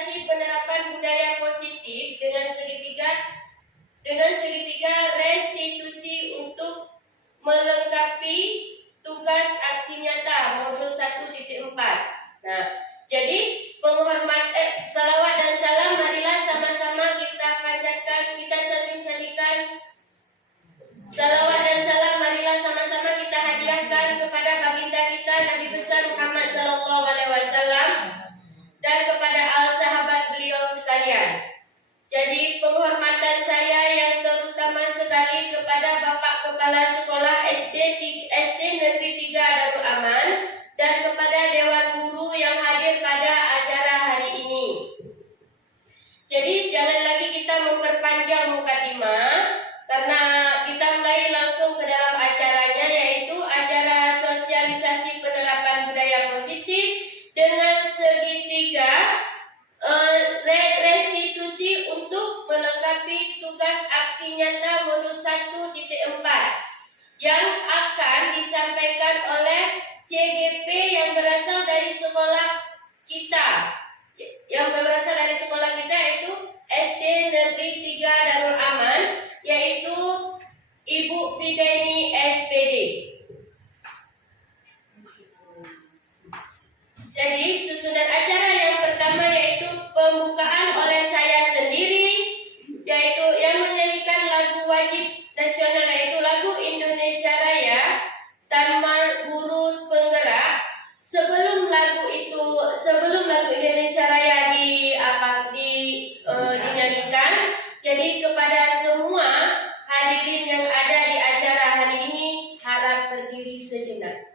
sosialisasi penerapan budaya positif dengan segitiga restitusi untuk melengkapi tugas aksi nyata modul 1.4. Nah, jadi salawat dan salam marilah sama-sama kita panjatkan, kita sering-seringkan. Salawat dan salam marilah sama-sama kita hadiahkan kepada baginda kita Nabi besar Muhammad sallallahu alaihi wasallam dan kepada sahabat beliau sekalian. Jadi penghormatan saya yang terutama sekali kepada Bapak Kepala Sekolah SD Negeri 3 Darul Aman dan kepada Dewan Guru yang hadir pada acara hari ini. Jadi jangan lagi kita memperpanjang mukadimah karena kita mulai langsung ke dalam acaranya, yaitu acara sosialisasi penerapan budaya positif dengan segitiga restitusi untuk melengkapi tugas aksi nyata modul 1.4 yang akan disampaikan oleh CGP yang berasal dari sekolah kita. Yaitu SD Negeri 3 Darul Aman, yaitu Ibu Fidaini SPD. Jadi susunan acara yang pertama yaitu pembukaan oleh saya sendiri, yaitu yang menyanyikan lagu wajib nasional yaitu lagu Indonesia Raya Tanmar Guru Penggerak. Sebelum lagu Indonesia Raya dinyanyikan, jadi kepada semua hadirin yang ada di acara hari ini harap berdiri sejenak.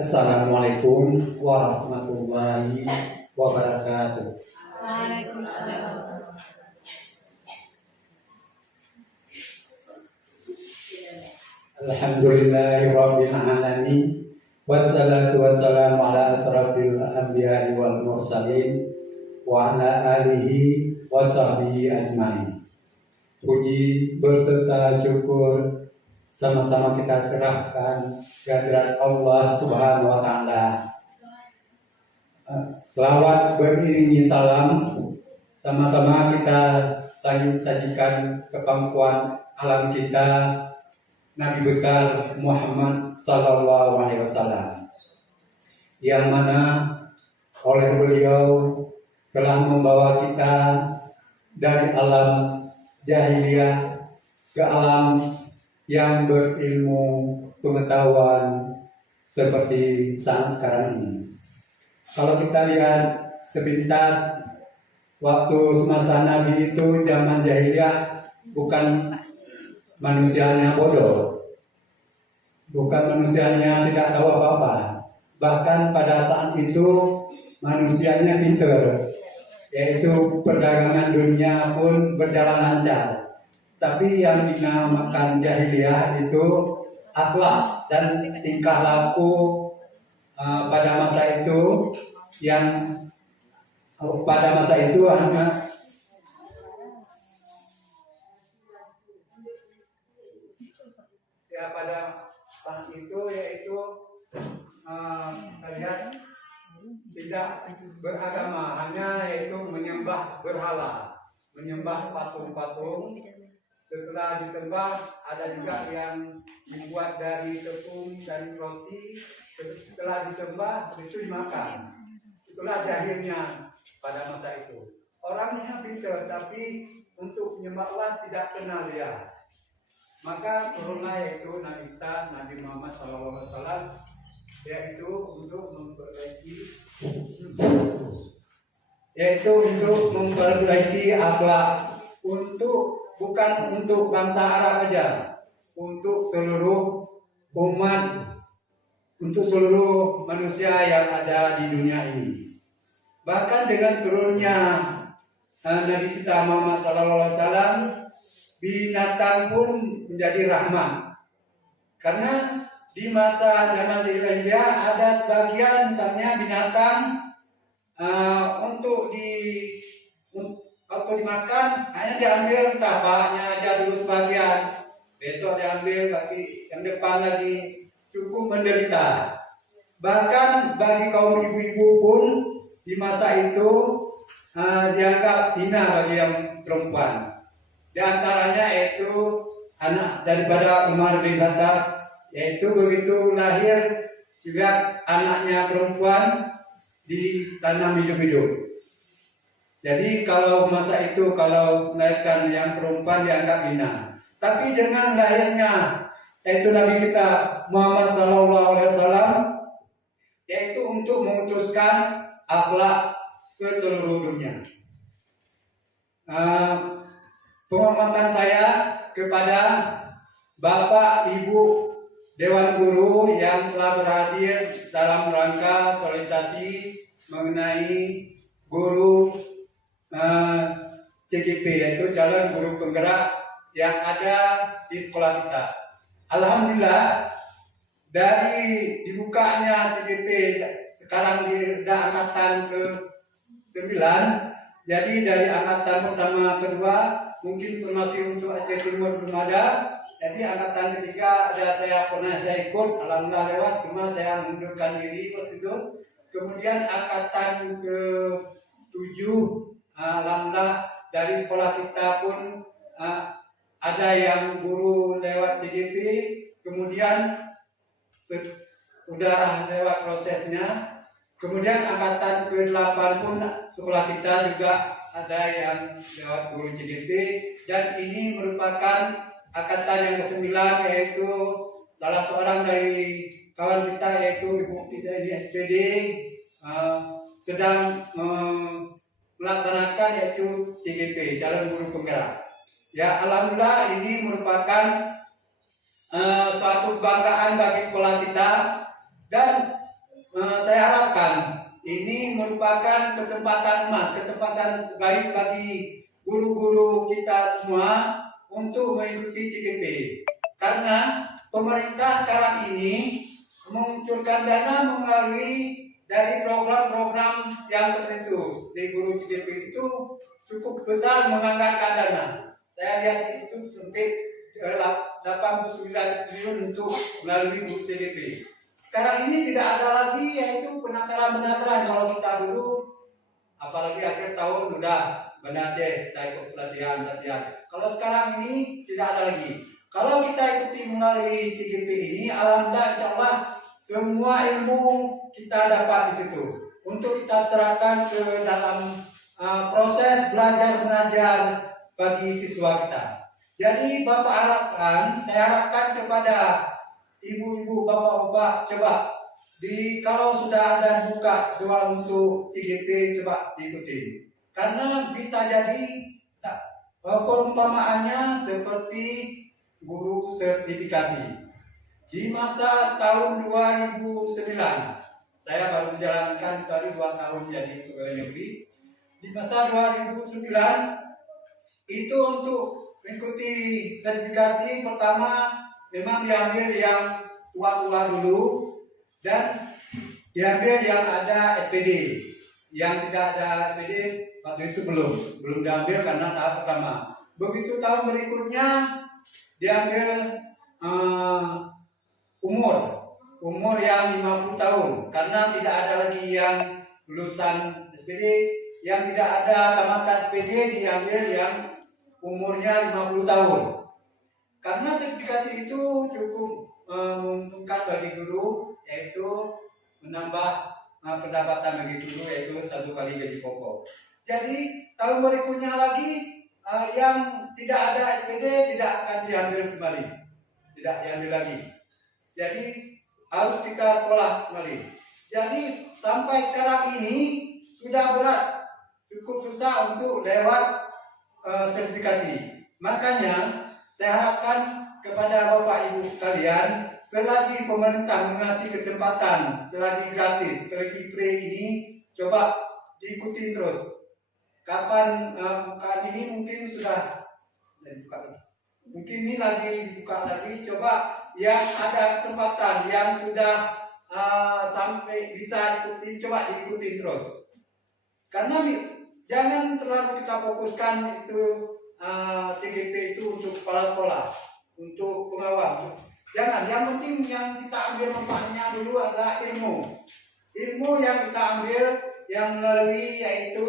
Assalamualaikum warahmatullahi wabarakatuh. Waalaikumsalam. Alhamdulillahirabbil alamin. Wassalatu wassalamu ala asrafil anbiya'i wal mursalin wa ala alihi wa sahbihi ajmain. Puji berserta syukur sama-sama kita serahkan kehadirat Allah Subhanahu wa taala. Selawat beriringi salam, sama-sama kita sajikan ke pangkuan alam kita Nabi besar Muhammad sallallahu alaihi wasallam, yang mana oleh beliau telah membawa kita dari alam jahiliyah ke alam yang berilmu pengetahuan seperti saat sekarang ini. Kalau kita lihat sepintas, waktu masa Nabi itu zaman jahiliyah, bukan manusianya bodoh, bukan manusianya tidak tahu apa-apa. Bahkan pada saat itu manusianya pintar, yaitu perdagangan dunia pun berjalan lancar. Tapi yang dinamakan jahiliyah itu akhlak dan tingkah laku pada masa itu, yang pada masa itu hanya pada saat itu yaitu terlihat tidak beragama, hanya yaitu menyembah berhala, menyembah patung-patung. Setelah disembah, ada juga yang dibuat dari tepung dan roti. Setelah disembah, itu dimakan. Itulah jahilnya pada masa itu. Orangnya pintar, tapi untuk menyembah Allah tidak kenal dia. Maka turunlah yaitu Nabi kita, Nabi Muhammad SAW, yaitu untuk memperbaiki akhlak, bukan untuk bangsa Arab aja, untuk seluruh umat, untuk seluruh manusia yang ada di dunia ini. Bahkan dengan turunnya Nabi kita Muhammad SAW, binatang pun menjadi rahmat. Karena di masa zaman jahiliyah ada sebagian misalnya binatang untuk dimakan hanya diambil entah bahnya aja dulu sebagian, besok diambil lagi, yang depan lagi, cukup menderita. Bahkan bagi kaum ibu-ibu pun di masa itu dianggap hina bagi yang perempuan. Di antaranya yaitu anak daripada Umar bin Khattab, yaitu begitu lahir juga anaknya perempuan ditanam hidup-hidup. Jadi kalau masa itu kalau melahirkan yang perempuan dianggap hina. Tapi dengan lahirnya yaitu Nabi kita Muhammad SAW, yaitu untuk memutuskan akhlak ke seluruh dunia. Penghormatan saya kepada Bapak Ibu Dewan Guru yang telah berhadir dalam rangka sosialisasi mengenai guru CGP, yaitu calon guru penggerak yang ada di sekolah kita. Alhamdulillah, dari dibukanya CGP sekarang di angkatan ke-9, jadi dari angkatan pertama kedua mungkin masih untuk Aceh Timur belum ada. Jadi angkatan ketiga ada saya ikut, alhamdulillah lewat, cuma saya mundurkan diri waktu itu. Kemudian angkatan ke-7, alhamdulillah dari sekolah kita pun ada yang guru lewat DGP. Kemudian sudah lewat prosesnya. Kemudian angkatan ke-8 pun sekolah kita juga ada yang lewat guru CGP, dan ini merupakan angkatan yang ke-9, yaitu salah seorang dari kawan kita yaitu Ibu Tidak di SPD sedang melaksanakan yaitu CGP, calon guru penggerak. Ya, alhamdulillah ini merupakan suatu kebanggaan bagi sekolah kita, dan ini merupakan kesempatan emas, kesempatan baik bagi guru-guru kita semua untuk mengikuti CGP. Karena pemerintah sekarang ini menguncurkan dana melalui dari program-program yang seperti itu. Di guru CGP itu cukup besar menganggarkan dana. Saya lihat itu sampai 89 triliun untuk melalui guru CGP. Sekarang ini tidak ada lagi yaitu penataran kalau kita dulu, apalagi akhir tahun udah benar kita ikut pelatihan. Kalau sekarang ini tidak ada lagi. Kalau kita ikuti melalui CGP ini, alhamdulillah insyaallah semua ilmu kita dapat di situ untuk kita terapkan ke dalam proses belajar mengajar bagi siswa kita. Jadi saya harapkan kepada ibu-ibu, bapak-bapak, coba kalau sudah ada buka doa untuk CGP, coba diikuti. Karena bisa jadi perumpamaannya seperti guru sertifikasi. Di masa tahun 2009, saya baru menjalankan tadi 2 tahun jadi pegawai negeri. Di masa 2009 itu untuk mengikuti sertifikasi pertama memang diambil yang tua-tua dulu dan diambil yang ada SPD. Yang tidak ada SPD waktu itu belum diambil karena tahap pertama. Begitu tahun berikutnya diambil umur yang 50 tahun karena tidak ada lagi yang lulusan SPD, yang tidak ada tamat SPD diambil yang umurnya 50 tahun. Karena sertifikasi itu cukup menguntungkan bagi guru, yaitu menambah pendapatan bagi guru, yaitu 1 kali gaji pokok. Jadi tahun berikutnya lagi yang tidak ada SPD tidak akan diambil kembali, tidak diambil lagi. Jadi harus kita sekolah kembali. Jadi sampai sekarang ini sudah berat, cukup susah untuk lewat sertifikasi. Makanya saya harapkan kepada Bapak Ibu sekalian, selagi pemerintah mengasih kesempatan, selagi gratis, selagi free ini, coba diikuti terus. Kapan bukaan ini mungkin sudah dibuka lagi. Mungkin ini lagi dibuka lagi, coba yang ada kesempatan, yang sudah sampai bisa ikuti, coba diikuti terus. Karena jangan terlalu kita fokuskan itu CGP itu untuk kepala sekolah, untuk pengawal. Jangan, yang penting yang kita ambil manfaatnya dulu adalah ilmu. Ilmu yang kita ambil yang melalui yaitu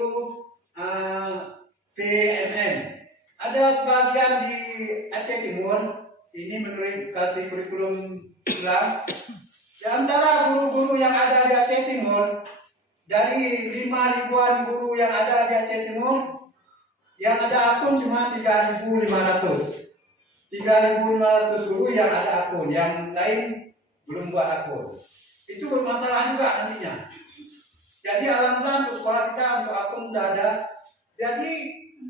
PMN. Ada sebagian di Aceh Timur, ini menurut kasih kurikulum ulang. Di antara guru-guru yang ada di Aceh Timur, dari 5.000-an guru yang ada di Aceh Timur, yang ada akun cuma 3.500. 3.500 guru yang ada akun, yang lain belum buat akun. Itu bermasalah juga nantinya. Jadi alhamdulillah untuk sekolah kita untuk akun sudah ada. Jadi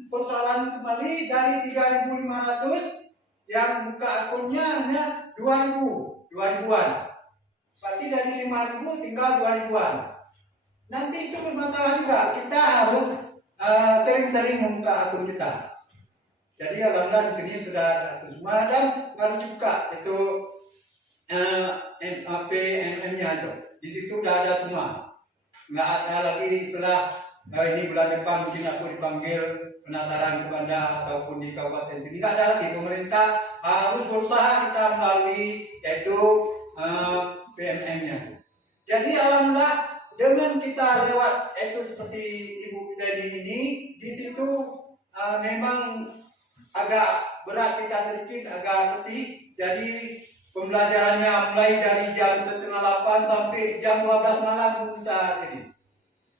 persoalan kembali dari 3.500 yang buka akunnya hanya 2.000-an. Berarti dari 5.000 tinggal 2.000-an. Nanti itu bermasalah juga. Kita harus sering-sering membuka akun kita. Jadi alhamdulillah di sini sudah ada akun semua dan harus dibuka itu PMN-nya itu. Di situ sudah ada semua. Nggak ada lagi setelah ini bulan depan mungkin aku dipanggil penataran ke Banda ataupun di kabupaten sini. Nggak ada lagi. Pemerintah harus berusaha kita melalui yaitu PMN-nya. Jadi alhamdulillah dengan kita lewat itu seperti Ibu Bidadi ini, di situ memang agak berat kita sedikit, agak letih. Jadi pembelajarannya mulai dari jam 7:30 sampai jam 12 malam bisa jadi.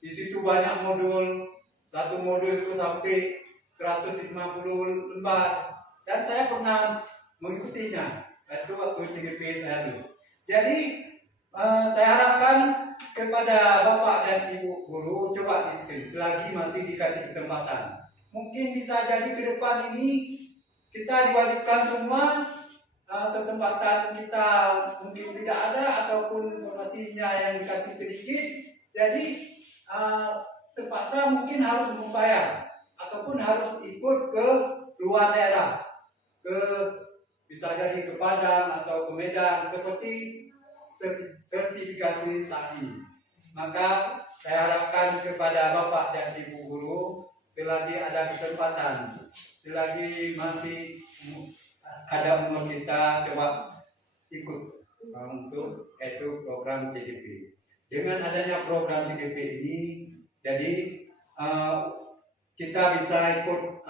Di situ banyak modul, satu modul itu sampai 150 lembar. Dan saya pernah mengikutinya. Itu waktu CGP saya dulu. Jadi saya harapkan kepada Bapak dan Ibu guru coba diikuti selagi masih dikasih kesempatan. Mungkin bisa jadi ke depan ini kita diwajibkan semua, kesempatan kita mungkin tidak ada ataupun informasinya yang dikasih sedikit. Jadi terpaksa mungkin harus membayar ataupun harus ikut ke luar daerah, ke bisa jadi ke Padang atau ke Medan seperti sertifikasi SAI. Maka saya harapkan kepada Bapak dan Ibu guru, selagi ada kesempatan, selagi masih ada umur kita, coba ikut untuk itu program CGP. Dengan adanya program CGP ini, jadi kita bisa ikut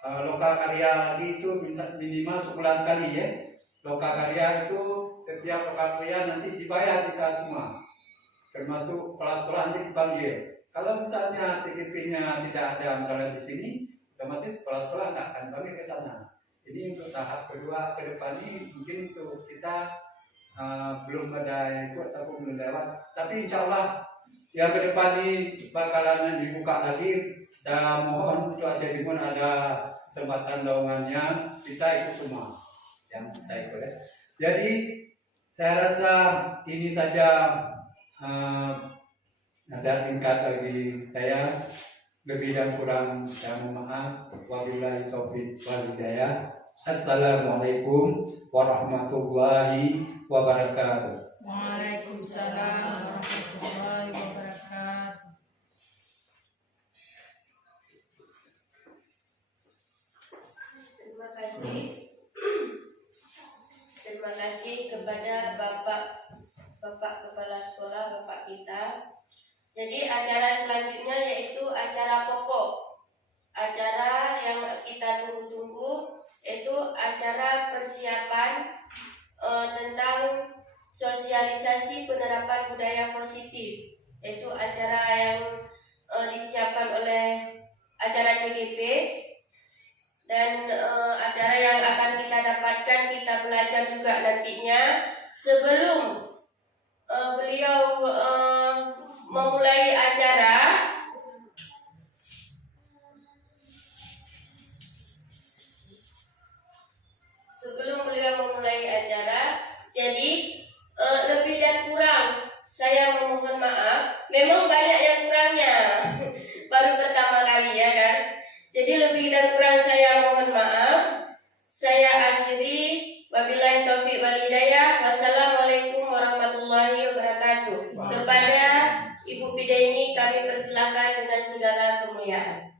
lokal karya lagi itu minimal sebulan sekali ya. Lokal karya itu setiap lokal karya nanti dibayar kita semua, termasuk kepala sekolah nanti dipanggil. Kalau misalnya TGP-nya tidak ada misalnya di sini, otomatis kepala sekolah nggak akan panggil ke sana. Ini untuk tahap kedua ke depan ini mungkin untuk kita belum ada ikut ataupun belum lewat. Tapi insya Allah yang ke depan ini bakalan dibuka lagi. Dan mohon cuaca pun ada kesempatan lowongannya, kita ikut semua yang saya ikut. Jadi saya rasa ini saja nasihat singkat bagi saya. Lebih dan kurang saya mohon maaf. Wabillahi taufiq wal hidayah. Assalamualaikum warahmatullahi wabarakatuh. Waalaikumsalam warahmatullahi wabarakatuh. Terima kasih kepada Bapak Kepala Sekolah, Bapak kita. Jadi acara selanjutnya yaitu acara pokok. Acara yang kita tunggu-tunggu yaitu acara persiapan tentang sosialisasi penerapan budaya positif. Yaitu acara yang disiapkan oleh acara CGP. Dan acara yang akan kita dapatkan, kita belajar juga nantinya sebelum beliau memulai acara. Jadi lebih dan kurang saya memohon maaf. Memang banyak yang kurangnya, baru pertama kali ya kan. Jadi lebih dan kurang saya mohon maaf. Saya akhiri, wabillahi taufiq wal hidayah. Wassalamualaikum warahmatullahi wabarakatuh. Kepada Ibu Bidaini kami persilakan dengan segala kemuliaan.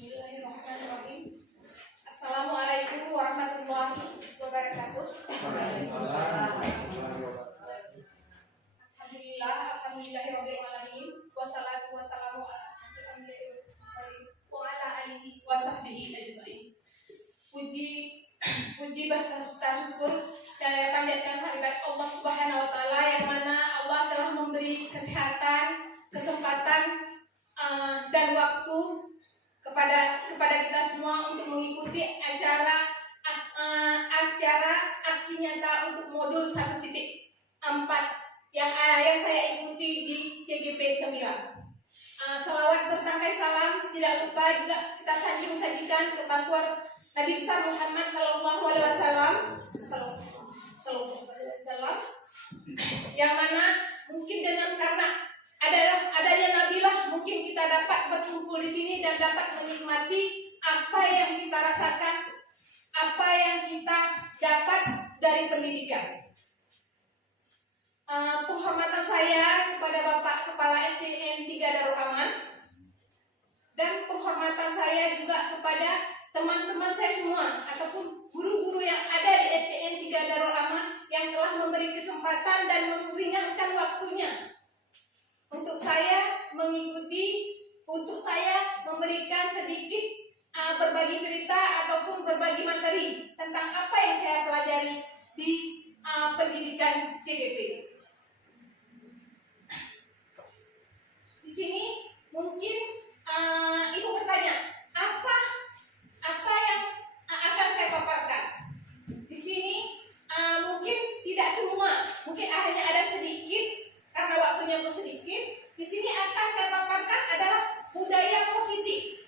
Bismillahirrahmanirrahim. Assalamualaikum warahmatullahi wabarakatuh. Alhamdulillahirabbil alamin. Wassalatu wassalamu ala asyrofil anbiya'i wal mursalin wa ala alihi wa sahbihi ajmain. Puji syukur saya panjatkan kehadirat Allah Subhanahu wa taala yang mana Allah telah memberi kesehatan, kesempatan dan waktu kepada kita semua untuk mengikuti acara aksi nyata untuk modul 1.4 yang saya ikuti di CGP 9. Salawat bertangkai salam tidak lupa juga kita sajikan ke pangkuan Nabi besar Muhammad Sallallahu Alaihi Wasallam, yang mana mungkin dengan karena adanya Nabilah mungkin kita dapat berkumpul di sini dan dapat menikmati apa yang kita rasakan, apa yang kita dapat dari pendidikan. Penghormatan saya kepada Bapak Kepala SDN 3 Darul Aman, dan penghormatan saya juga kepada teman-teman saya semua ataupun guru-guru yang ada di SDN 3 Darul Aman yang telah memberi kesempatan dan meringankan waktunya untuk saya mengikuti, untuk saya memberikan sedikit berbagi cerita ataupun berbagi materi tentang apa yang saya pelajari di pendidikan CGP. Di sini mungkin ibu bertanya, apa yang akan saya paparkan? Di sini mungkin tidak semua, mungkin hanya ada sedikit karena waktunya pun sedikit. Di sini akan saya paparkan adalah budaya positif.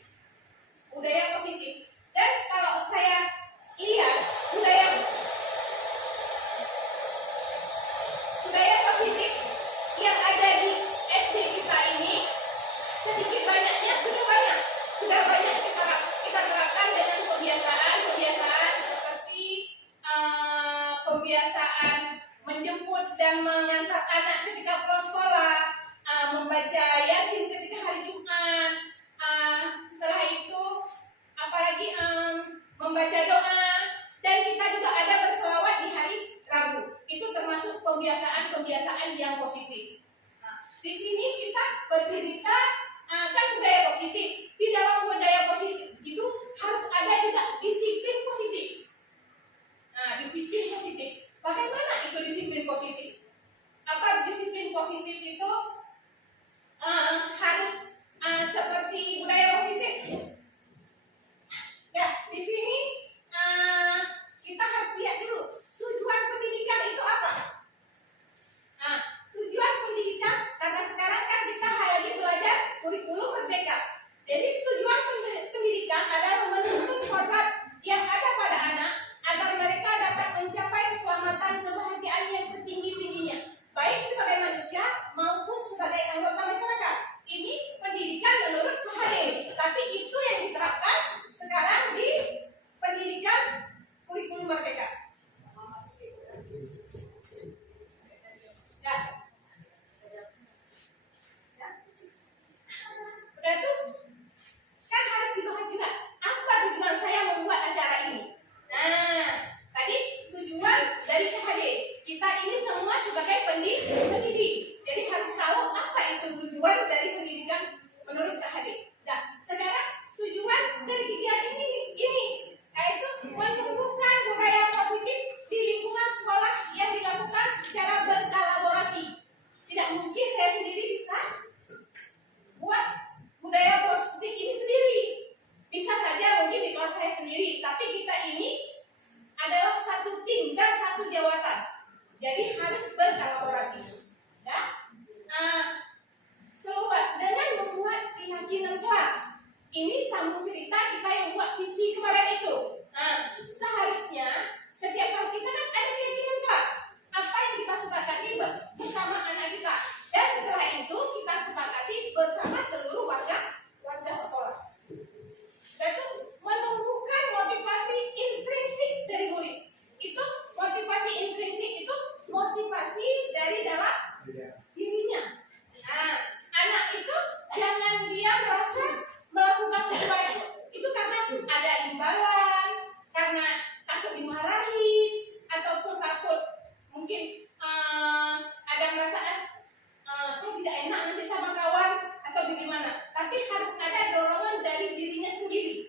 anak ketika pulang sekolah membaca Yasin ketika hari Jumat, setelah itu apalagi membaca doa, dan kita juga ada berselawat di hari Rabu. Itu termasuk pembiasaan yang positif. Di sini kita bercerita kan budaya positif. Di dalam budaya positif itu harus ada juga disiplin positif. Disiplin positif. Bagaimana itu disiplin positif? Apa disiplin positif itu harus seperti budaya positif? Ya, di sini kita harus lihat dulu tujuan pendidikan itu apa. Tujuan pendidikan, karena sekarang kan kita lagi belajar kurikulum merdeka. Jadi tujuan pendidikan adalah menuntut kodrat yang ada pada anak agar mereka dapat mencapai keselamatan kebahagiaan yang setinggi-tingginya, baik sebagai manusia maupun sebagai anggota masyarakat. Ini pendidikan menurut PHD, tapi itu yang diterapkan sekarang di pendidikan kurikulum merdeka. Udah tuh kan harus dibahas juga apa tujuan saya membuat acara ini. Tadi tujuan dari PHD kita ini semua sebagai pendidik, jadi harus tahu apa itu tujuan dari pendidikan menurut PHD. Nah, sekarang tujuan dari kegiatan ini yaitu menumbuhkan budaya positif di lingkungan sekolah yang dilakukan secara berkolaborasi. Tidak mungkin saya sendiri bisa buat budaya positif ini sendiri. Bisa saja mungkin di kelas saya sendiri, tapi kita ini adalah satu tim dan satu jawatan. Jadi harus berkolaborasi. Ya. Seluruh dengan membuat keyakinan kelas. Ini sambung cerita kita yang buat visi kemarin itu. Seharusnya setiap kelas kita kan ada keyakinan kelas. Apa yang kita sepakati bersama anak kita. Dan setelah itu kita sepakati bersama seluruh warga sekolah. Dan itu menumbuhkan motivasi intrinsik dari murid. Itu motivasi intrinsik itu motivasi dari dalam dirinya. Anak itu jangan dia merasa melakukan sesuatu itu karena ada imbalan, karena takut dimarahi, ataupun takut mungkin ada perasaan saya tidak enak nanti sama kawan atau bagaimana. Tapi harus ada dorongan dari dirinya sendiri.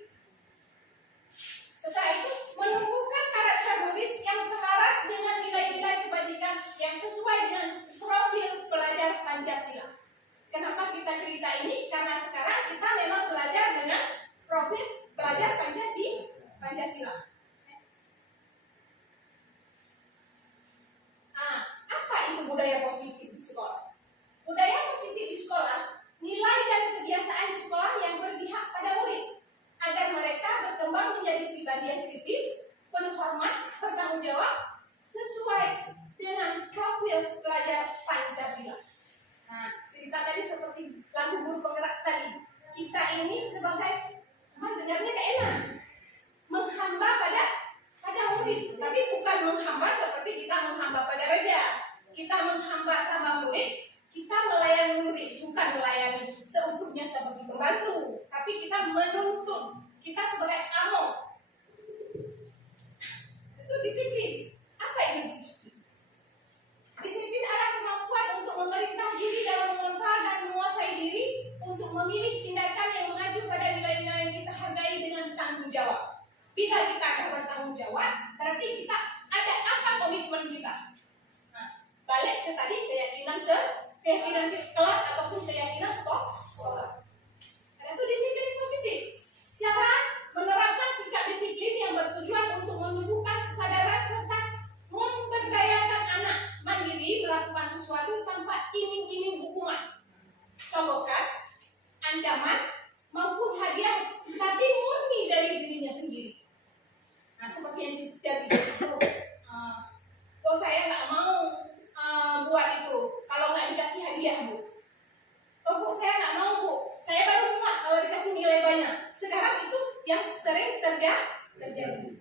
Setelah itu menumbuhkan karakter murid yang selaras dengan nilai-nilai kebajikan yang sesuai dengan profil pelajar Pancasila. Kenapa kita cerita ini? Karena sekarang kita memang belajar dengan profil pelajar Pancasila. Apa itu budaya positif di sekolah? Budaya positif di sekolah, nilai dan kebiasaan di sekolah yang berpihak pada murid, agar mereka berkembang menjadi pribadi yang kritis, penuh hormat, bertanggung jawab, sesuai dengan profil pelajar Pancasila. Cerita tadi seperti lagu guru penggerak tadi. Kita ini sebagai dengarnya gak enak, menghamba pada murid, tapi bukan menghamba seperti kita menghamba pada raja. Kita menghamba sama murid, kita melayani murid, bukan melayani seutuhnya sebagai pembantu, tapi kita menuntut, kita sebagai amo. Itu disiplin. Apa itu disiplin? Disiplin adalah kemampuan untuk memerintah diri dalam mengontrol dan menguasai diri untuk memilih tindakan yang mengacu pada nilai-nilai yang kita hargai dengan tanggung jawab. Bila kita akan bertanggung jawab, berarti kita ada apa komitmen kita. Balik ke tadi keyakinan kelas ataupun keyakinan sekolah. Karena itu disiplin positif. Cara menerapkan sikap disiplin yang bertujuan untuk menumbuhkan kesadaran serta memberdayakan anak mandiri melakukan sesuatu tanpa iming-iming hukuman, sogokan, ancaman, maupun hadiah, tapi murni dari dirinya sendiri. Seperti yang terjadi itu, kok saya nggak mau buat itu kalau nggak dikasih hadiah, Bu. Bu, saya nggak mau, Bu. Saya baru muat kalau dikasih nilai banyak. Sekarang itu yang sering terjadi.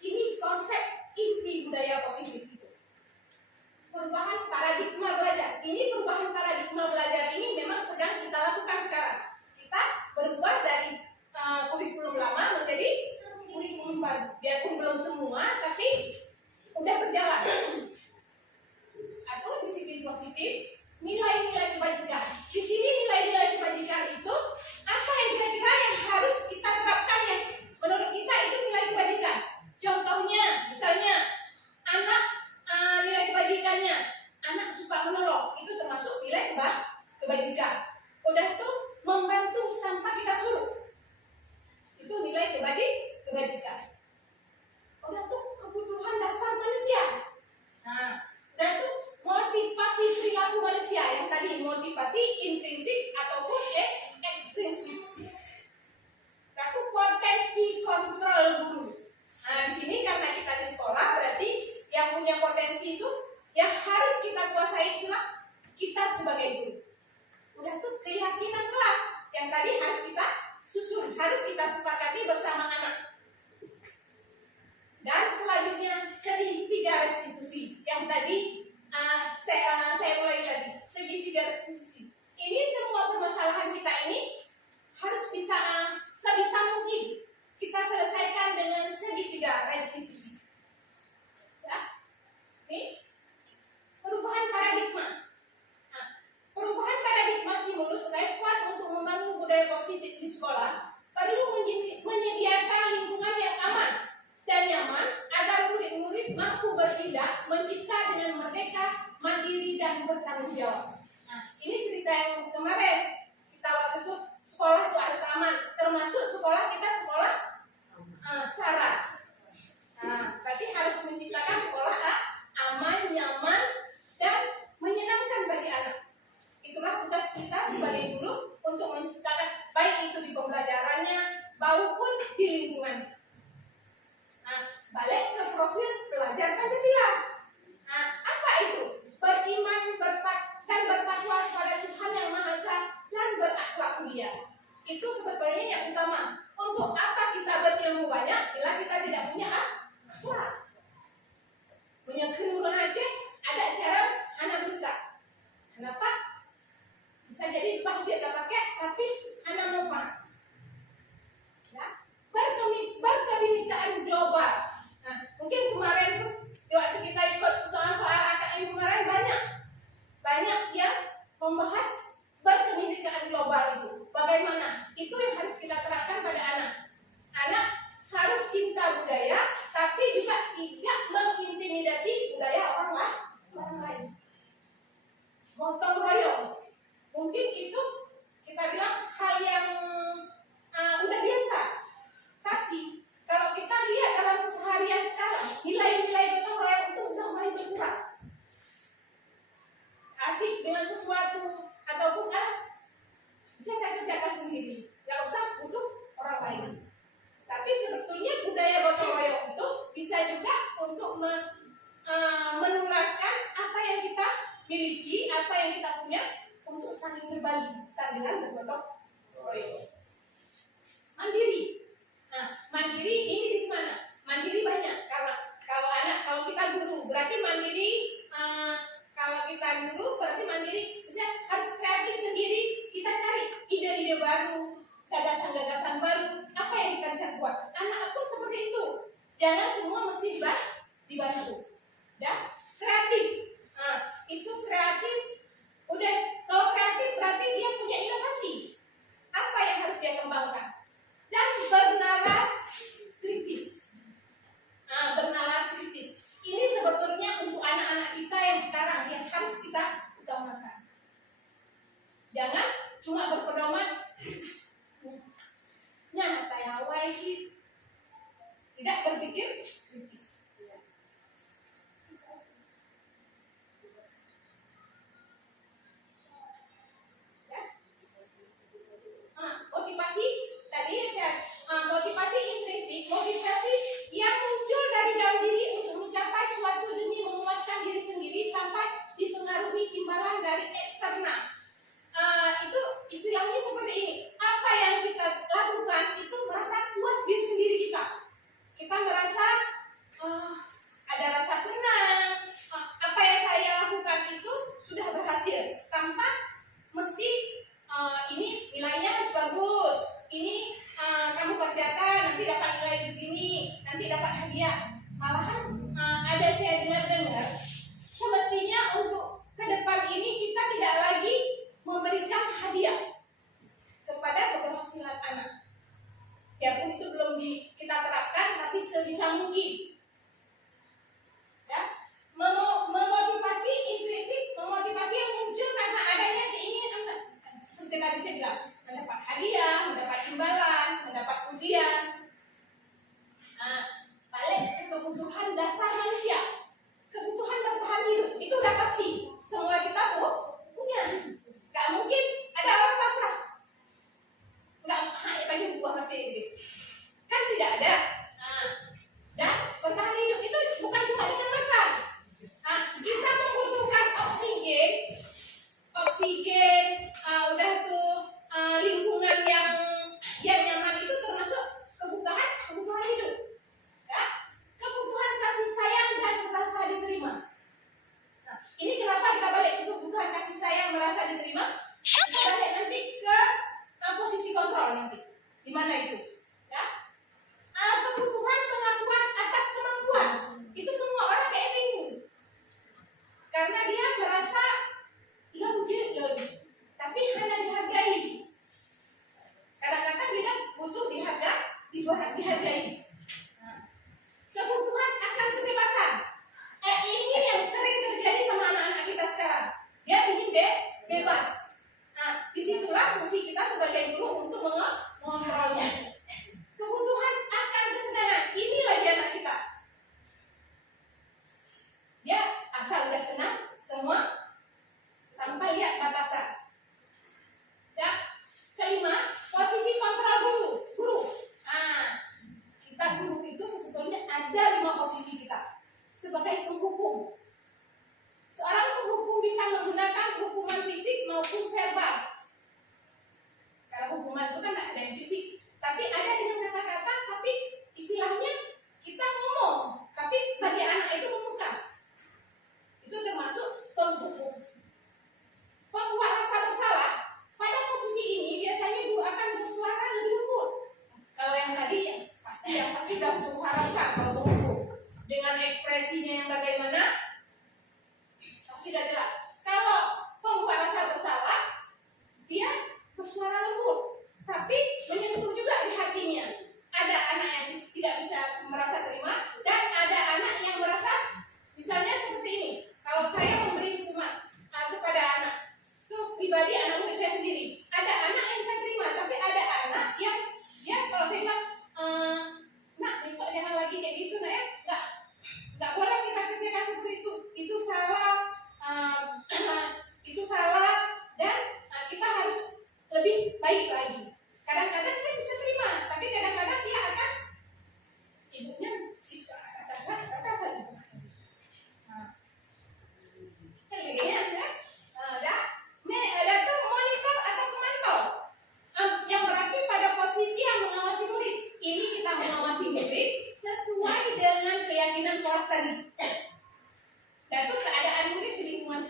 Ini konsep inti budaya positif. ini perubahan paradigma belajar ini memang sedang kita lakukan sekarang. Kita berubah dari kurikulum lama menjadi kurikulum baru. Biarpun belum semua, tapi udah berjalan. Atau disiplin positif, nilai-nilai kebajikan. Di sini nilai-nilai kebajikan itu apa yang kira-kira yang harus kita terapkan yang menurut kita itu nilai kebajikan. Contohnya, misalnya anak nilai kebajikannya, anak suka menolong, itu termasuk nilai kebajikan. Udah tuh membantu tanpa kita suruh, itu nilai kebajikan. Udah tuh kebutuhan dasar manusia. Nah, udah tuh motivasi perilaku manusia yang tadi motivasi intrinsik ataupun ekstrinsik. Lalu potensi kontrol guru. Nah, di sini karena kita di sekolah berarti yang punya potensi itu yang harus kita kuasai itulah kita sebagai guru. Udah tuh keyakinan kelas yang tadi harus kita susun, harus kita sepakati bersama anak. Dan selanjutnya segitiga restitusi yang tadi saya mulai tadi, segitiga restitusi. Ini semua permasalahan kita ini harus bisa sebisa mungkin kita selesaikan dengan segitiga restitusi. Ya, ini perubahan paradigma. Nah, perubahan paradigma stimulus respon untuk membangun budaya positif di sekolah perlu menyediakan lingkungan yang aman dan nyaman agar murid-murid mampu bertindak, mencipta dengan merdeka, mandiri dan bertanggung jawab. Nah, ini cerita yang kemarin kita waktu itu sekolah itu harus aman, termasuk sekolah kita sekolah syarat. Nah, berarti harus menciptakan sekolah aman, nyaman dan menyenangkan bagi anak. Itulah tugas kita sebagai guru untuk menciptakan baik itu di pembelajarannya maupun di lingkungan. Nah, balik ke profil pelajar Pancasila. Nah, apa itu? Beriman, dan bertakwa kepada Tuhan Yang Maha Esa dan berakhlak mulia. Itu sebetulnya yang utama. Untuk apa kita berilmu banyak bila kita tidak punya akhlak? Punya kenurun aja ada cara anak berita. Kenapa? Bisa jadi bahasa tak pakai, tapi anak lupa. Ya, berkebinikan global. Nah, mungkin kemarin waktu kita ikut soal-soal AKM kemarin banyak yang membahas berkebinikan global itu. Bagaimana? Itu yang harus kita terapkan pada anak. Anak harus cinta budaya, tapi juga tidak mengintimidasi budaya orang lain. Gotong royong. Mungkin itu kita bilang hal yang udah biasa. Tapi kalau kita lihat dalam keseharian sekarang, nilai-nilai gotong royong itu udah mulai berkurang. Asik dengan sesuatu ataupun bisa saya kerjakan sendiri, nggak usah butuh orang lain. Tapi sebetulnya budaya gotong royong itu bisa juga untuk menularkan apa yang kita miliki, apa yang kita punya, untuk saling berbagi, saling bergotong royong. Mandiri. Nah, mandiri ini di mana? Mandiri banyak. Kalau kita guru, berarti mandiri. Kalau kita guru, berarti mandiri. Misalnya harus kreatif sendiri. Kita cari ide-ide baru, gagasan-gagasan baru. Apa yang kita bisa buat? Anak pun seperti itu. Jangan semua mesti dibantu. Ya, kreatif. Nah, itu kreatif. Udah, kalau kreatif berarti dia punya inovasi. Apa yang harus dia kembangkan? Dan bernalar kritis. Nah, bernalar kritis. Ini sebetulnya untuk anak-anak kita yang sekarang yang harus kita utamakan. Jangan cuma berpedoman nyata yang sih. Tidak berpikir kritis. Motivasi tadi motivasi intrinsik, motivasi yang muncul dari dalam diri untuk mencapai suatu demi memuaskan diri sendiri tanpa dipengaruhi imbalan dari eksternal. Itu istilahnya seperti ini. Apa yang kita lakukan itu merasa puas diri sendiri kita. Kita merasa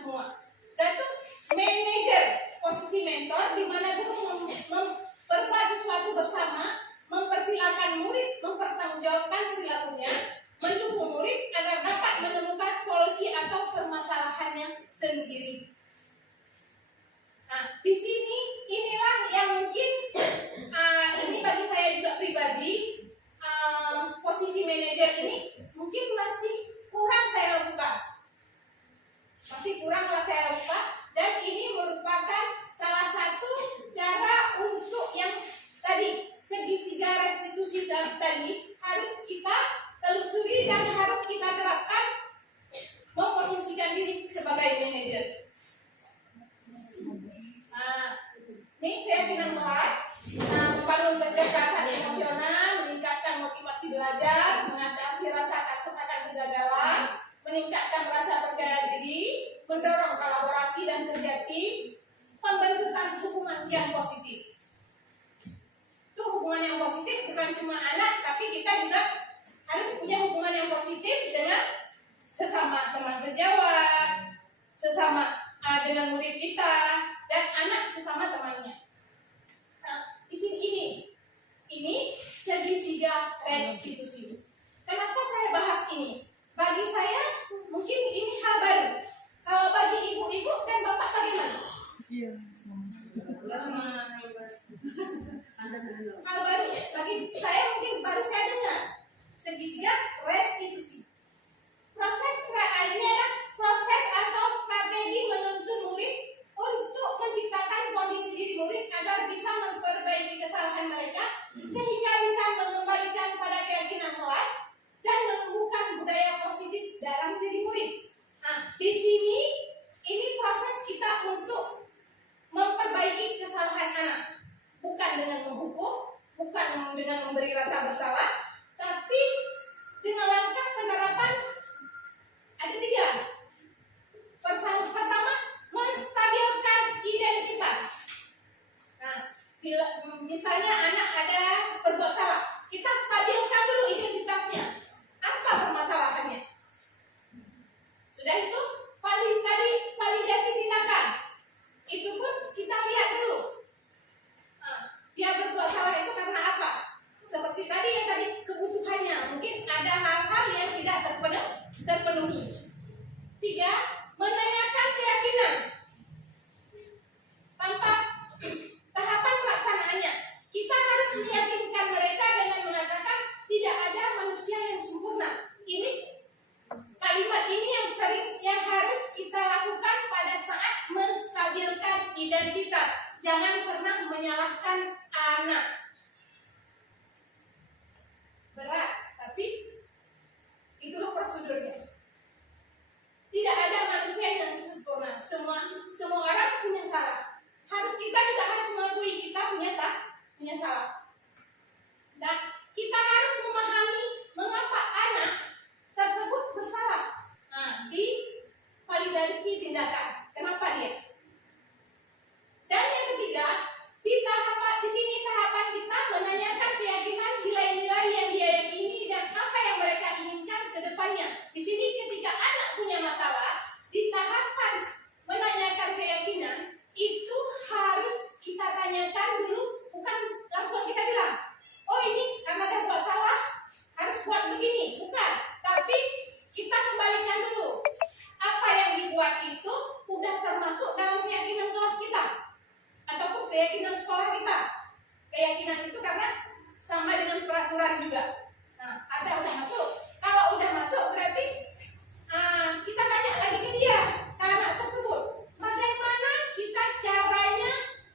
semua. Dan itu manajer, posisi mentor, di mana guru berbuat sesuatu bersama, mempersilahkan murid mempertanggungjawabkan perilakunya, mendukung murid agar dapat menemukan solusi atau permasalahannya sendiri. Nah, di sini inilah yang mungkin ini bagi saya juga pribadi, posisi manajer ini mungkin masih kurang saya lakukan. Dan ini merupakan salah satu cara untuk yang tadi segitiga restitusi tadi harus kita telusuri dan harus kita terapkan, memposisikan diri sebagai manajer. Ini keyakinan kelas, membangun kecerdasan emosional, meningkatkan motivasi belajar, mengatasi rasa takut akan kegagalan, meningkatkan rasa percaya diri, mendorong kolaborasi dan kerja tim, pembentukan hubungan yang positif. Itu hubungan yang positif bukan cuma anak, tapi kita juga harus punya hubungan yang positif dengan sesama sejawat, sesama dengan murid kita, dan anak sesama temannya. Nah, di sini ini segitiga restitusi. Kenapa saya bahas ini? Bagi saya mungkin ini hal baru. Kalau bagi ibu-ibu dan bapak bagaimana? Iya. Hal baru. Bagi saya mungkin baru saya dengar. Segitiga restitusi. Proses ini adalah proses atau strategi menuntun murid untuk menciptakan kondisi diri murid agar bisa memperbaiki kesalahan mereka sehingga bisa mengembalikan pada keyakinan kelas dan menumbuhkan budaya positif dalam diri murid. Nah, di sini ini proses kita untuk memperbaiki kesalahan anak, bukan dengan menghukum, bukan dengan memberi rasa bersalah, tapi dengan langkah penerapan ada 3. Pertama, menstabilkan identitas. Nah, misalnya anak ada berbuat salah, kita stabilkan dulu identitasnya. Apa permasalahannya? Sudah itu, validasi tindakan. Itu pun kita lihat dulu. Nah, dia berbuat salah itu karena apa? Seperti tadi yang tadi kebutuhannya, mungkin ada hal-hal yang tidak terpenuhi. 3, menanyakan keyakinan tanpa tahapan pelaksanaannya. Kita harus meyakinkan mereka dengan mengatakan tidak ada manusia yang sempurna. Ini kalimat ini yang harus kita lakukan pada saat menstabilkan identitas. Jangan pernah menyalahkan anak. Berat, tapi itulah prosedurnya. Tidak ada manusia yang sempurna. Semua orang punya salah. Kita juga harus mengakui kita punya salah. Dan kita harus memahami mengapa anak tersebut bersalah. Nah, di validasi tindakan. Kenapa dia? Dan yang ketiga, di sini tahapan kita menanyakan keyakinan, nilai-nilai yang dia yakini dan apa yang mereka inginkan ke depannya. Di sini ketika anak punya masalah, di tahapan menanyakan keyakinan itu harus kita tanyakan dulu, bukan langsung kita bilang, oh ini karena dia buat salah harus buat begini, bukan. Tapi kita kembalikan dulu, apa yang dibuat itu udah termasuk dalam keyakinan kelas kita ataupun keyakinan sekolah kita. Keyakinan itu karena sama dengan peraturan juga. Nah, ada udah masuk. Kalau udah masuk berarti kita tanya lagi ke dia, ke anak tersebut, bagaimana kita caranya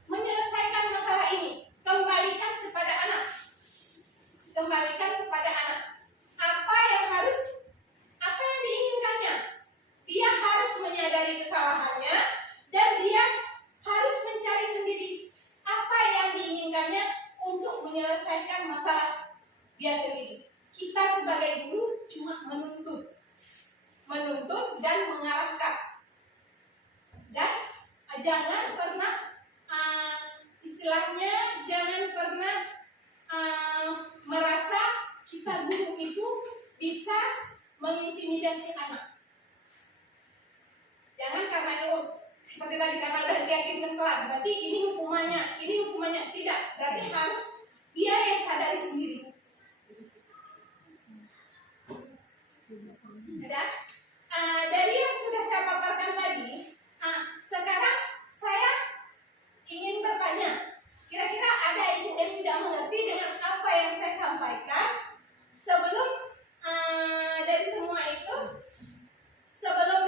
menyelesaikan masalah ini? Kembalikan kepada anak. Apa yang diinginkannya? Dia harus menyadari kesalahannya dan dia harus mencari sendiri apa yang diinginkannya untuk menyelesaikan masalah dia sendiri. Kita sebagai guru cuma menuntun dan mengarahkan. Dan jangan pernah jangan pernah merasa kita guru itu bisa mengintimidasi anak. Jangan karena diajukan kelas, berarti ini hukumannya tidak, berarti harus dia yang sadari sendiri. Ada? Dari yang sudah saya paparkan tadi, sekarang saya ingin bertanya, kira-kira ada ibu yang tidak mengerti dengan apa yang saya sampaikan? Sebelum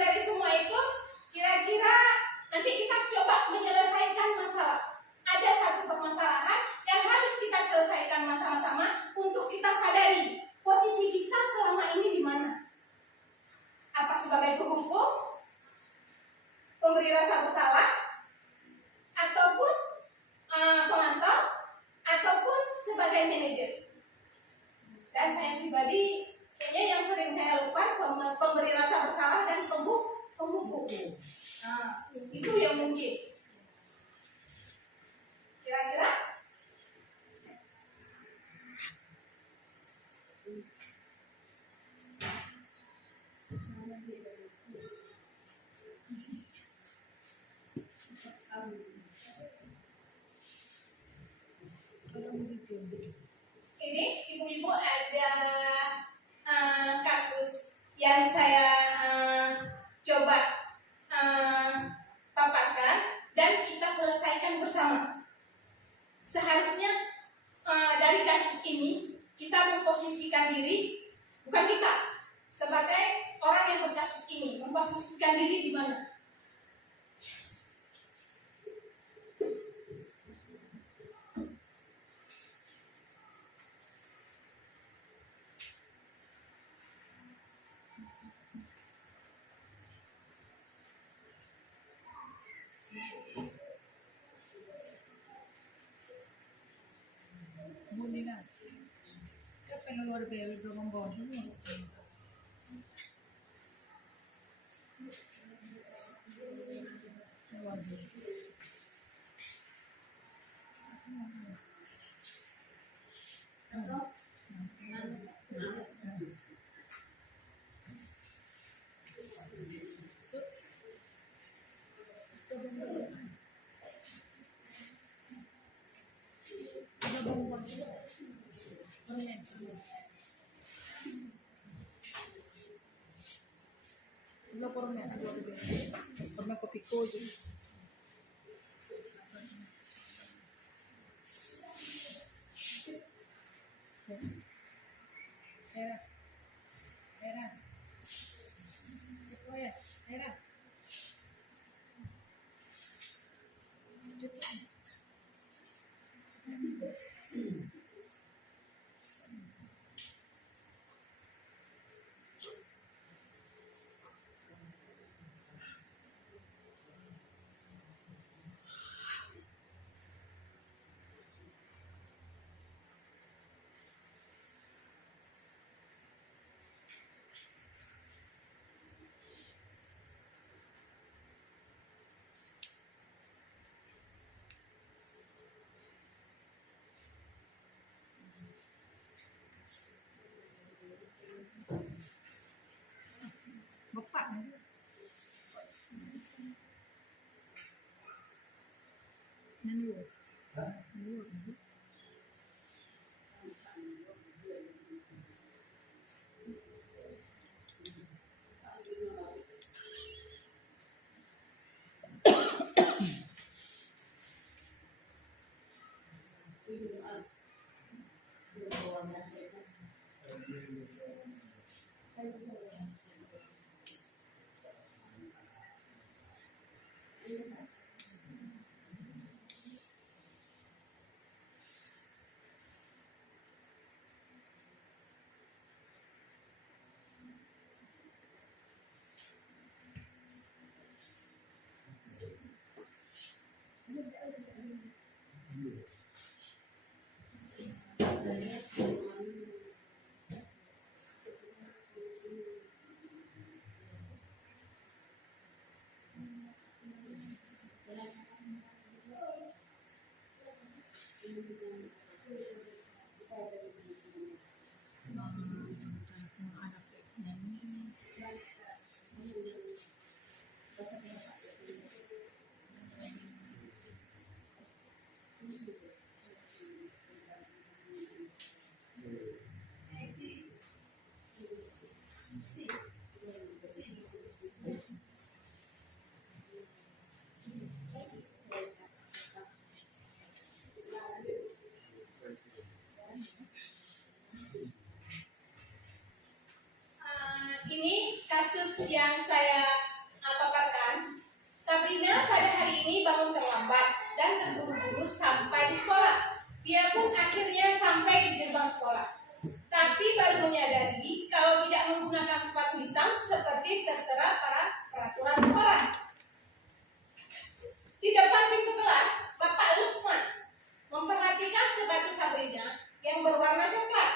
dari semua itu, kira-kira nanti kita coba menyelesaikan masalah. Ada satu permasalahan yang harus kita selesaikan sama-sama untuk kita sadari posisi kita selama ini di mana. Apa sebagai penghukum, pemberi rasa bersalah, ataupun pengantar, ataupun sebagai manajer. Dan saya pribadi kayaknya yang sering saya lupakan pemberi rasa bersalah dan penghukum. Itu yang mungkin. Kira-kira ini ibu-ibu ada kasus yang saya coba paparkan dan kita selesaikan bersama. Seharusnya dari kasus ini kita memposisikan diri, bukan kita sebagai orang yang berkasus ini, memposisikan diri di mana? Bunyi na. Kapag luar biasa belum membawa ini. Luar biasa. Pernah kopiko juga. Era. Oh ya, era. Bapak. Nanu. Nanu. sampai di sekolah. Dia pun akhirnya sampai di gerbang sekolah. Tapi baru menyadari kalau tidak menggunakan sepatu hitam seperti tertera pada peraturan sekolah. Di depan pintu kelas, Bapak Lukman memperhatikan sepatu Sabrina yang berwarna coklat.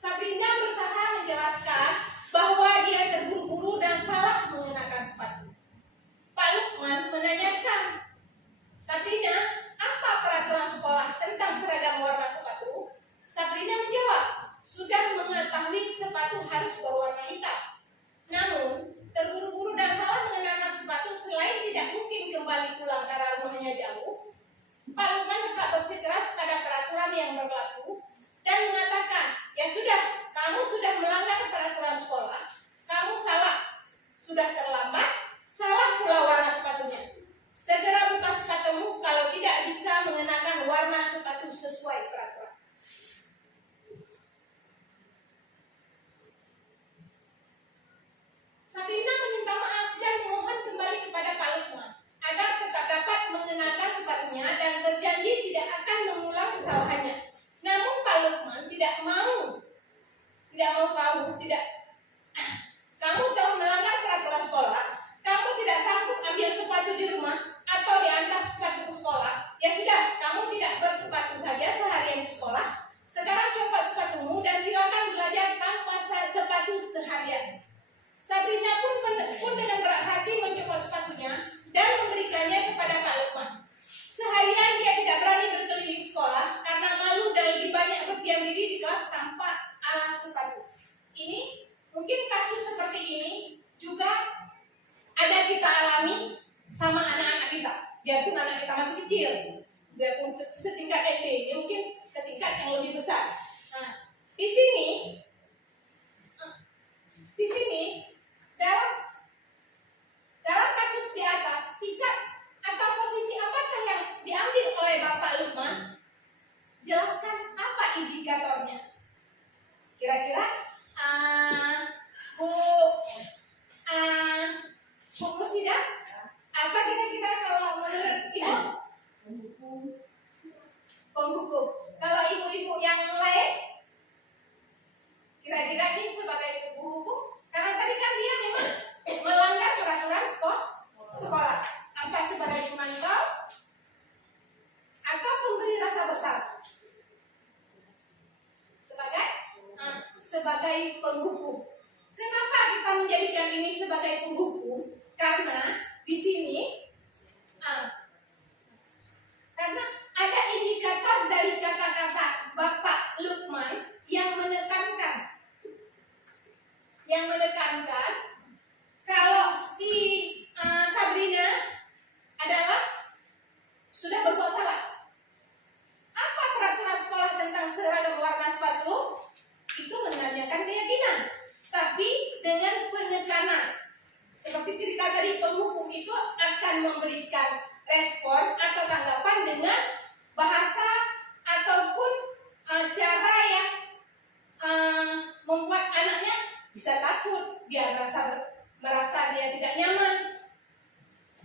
Sabrina berusaha menjelaskan bahwa dia terburu-buru dan salah mengenakan sepatu. Pak Lukman menanyakan, Sabrina, apa peraturan sekolah tentang seragam warna sepatu? Sabrina menjawab, sudah mengetahui sepatu harus berwarna hitam. Namun, terburu-buru dan salah mengenakan sepatu selain tidak mungkin kembali pulang karena rumahnya jauh, Pak Lukman tetap bersikeras pada peraturan yang berlaku dan mengatakan, ya sudah, kamu sudah melanggar peraturan sekolah, kamu salah, sudah terlambat, salah pula warna sepatunya. Segera buka sepatumu kalau tidak bisa mengenakan warna sepatu sesuai peraturan. Sabrina meminta maaf dan memohon kembali kepada Pak Lukman agar tetap dapat mengenakan sepatunya dan berjanji tidak akan mengulang kesalahannya. Namun Pak Lukman tidak mau tahu, kamu telah melanggar peraturan sekolah, kamu tidak sanggup ambil sepatu di rumah atau diantar sepatu ke sekolah. Ya sudah, kamu tidak bersepatu saja seharian di sekolah. Sekarang copot sepatumu dan silakan belajar tanpa sepatu seharian. Sabrina pun dengan berat hati mencopot sepatunya dan memberikannya kepada Pak Lukman. Seharian dia tidak berani berkeliling sekolah karena malu dan lebih banyak berdiam diri di kelas tanpa alas sepatu. Ini mungkin kasus seperti ini juga ada kita alami sama anak-anak kita. Biarpun anak kita masih kecil, biarpun setingkat SD, mungkin setingkat yang lebih besar. Nah, di sini dalam kasus di atas, sikap atau posisi apakah yang diambil oleh Bapak Lukman? Jelaskan apa indikatornya. Kira-kira Bu Musida, apa kira-kira kalau menurut Ibu? Penghukum. Kalau ibu-ibu yang lain, kira-kira ini sebagai ibu hukum? Karena tadi kan dia memang melanggar peraturan sekolah. Apa sebagai pemantau atau pemberi rasa bersalah? Sebagai penghukum. Kenapa kita menjadikan ini sebagai penghukum? Karena di sini karena ada indikator dari kata-kata Bapak Lukman yang menekankan kalau si Sabrina adalah sudah berbuat salah. Apa peraturan sekolah tentang seragam warna sepatu? Itu menanyakan keyakinan, tapi dengan penekanan. Seperti cerita tadi, penghukum itu akan memberikan respon atau tanggapan dengan bahasa ataupun cara yang membuat anaknya bisa takut, dia merasa dia tidak nyaman.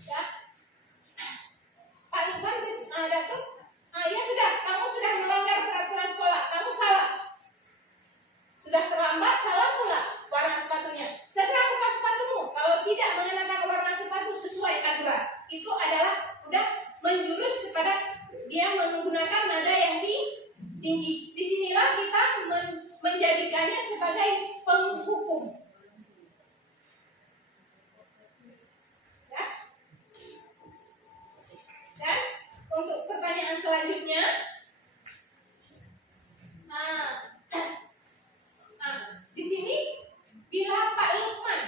Ya, Pak Lukman Datuk, ya sudah, kamu sudah melanggar peraturan sekolah, kamu salah. Sudah terlambat, salah pula warna sepatunya. Segera buka sepatumu kalau tidak mengenakan warna sepatu sesuai aturan. Itu adalah sudah menjurus kepada dia menggunakan nada yang tinggi. Disinilah kita menjadikannya sebagai penghukum. Ya. Dan untuk pertanyaan selanjutnya, di sini bila Pak Lukman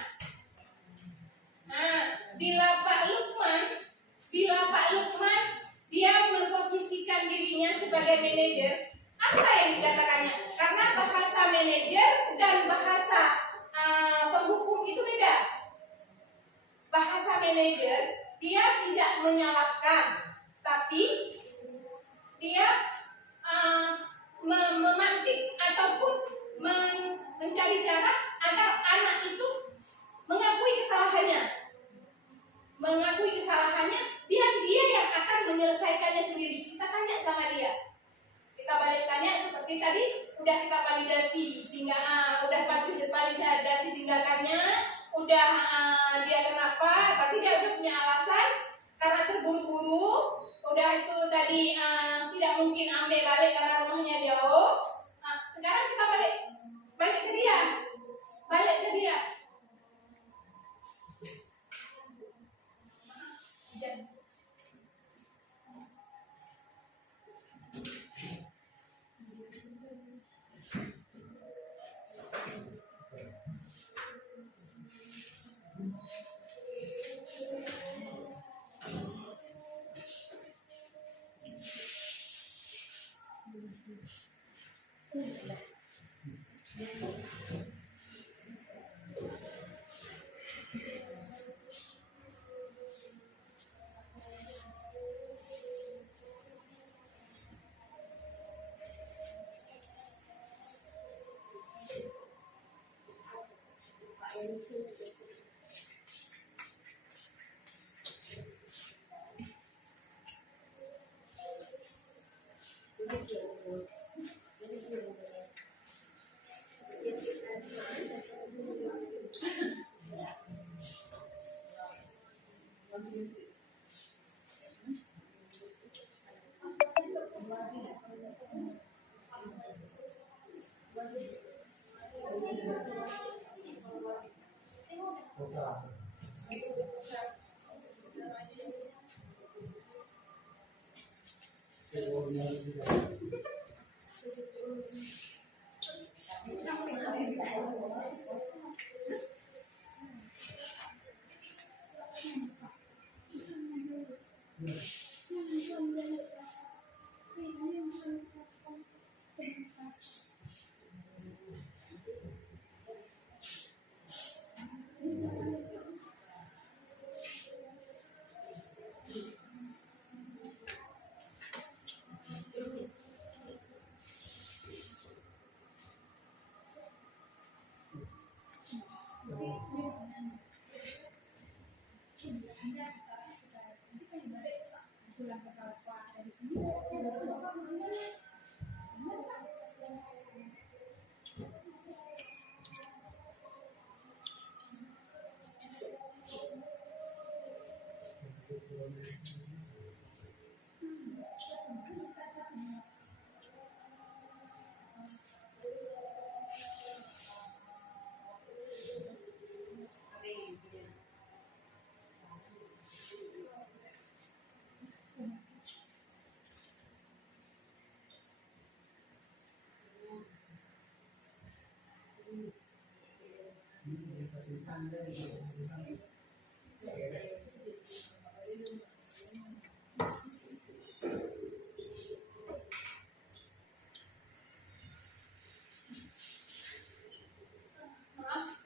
dia memposisikan dirinya sebagai manajer, apa yang dikatakannya? Karena bahasa manajer dan bahasa penghukum itu beda. Bahasa manajer dia tidak menyalahkan, tapi dia memantik ataupun mencari cara agar anak itu mengakui kesalahannya, dia yang akan udah kita validasi udah validasi tindakannya, udah dia kenapa, tapi dia udah punya alasan karena terburu-buru, udah itu tadi tidak mungkin ambil balik karena rumahnya jauh. Sekarang kita balik ke dia.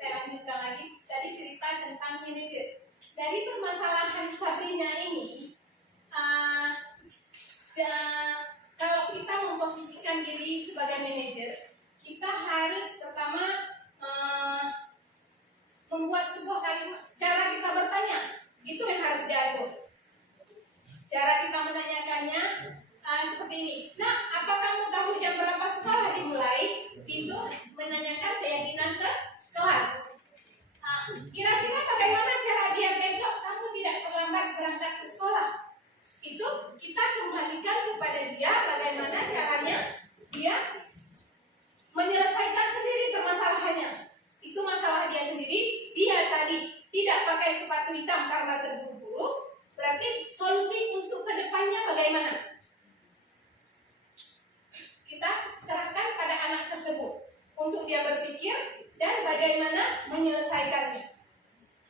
Saya lanjutkan lagi. Tadi cerita tentang manajer. Dari permasalahan Sabrina ini, kalau kita memposisikan diri sebagai manajer, kita harus pertama membuat sebuah kalimat. Cara kita bertanya, itu yang harus diatur. Cara kita menanyakannya seperti ini. Nah, apa kamu tahu jam berapa sekolah dimulai? Itu menanyakan keyakinan ke kelas. Kira-kira bagaimana cara biar besok kamu tidak terlambat berangkat ke sekolah? Itu kita kembalikan kepada dia bagaimana caranya dia menyelesaikan sendiri permasalahannya. Itu masalah dia sendiri. Dia tadi tidak pakai sepatu hitam karena terburu-buru. Berarti solusi untuk kedepannya bagaimana? Kita serahkan pada anak tersebut untuk dia berpikir dan bagaimana menyelesaikannya.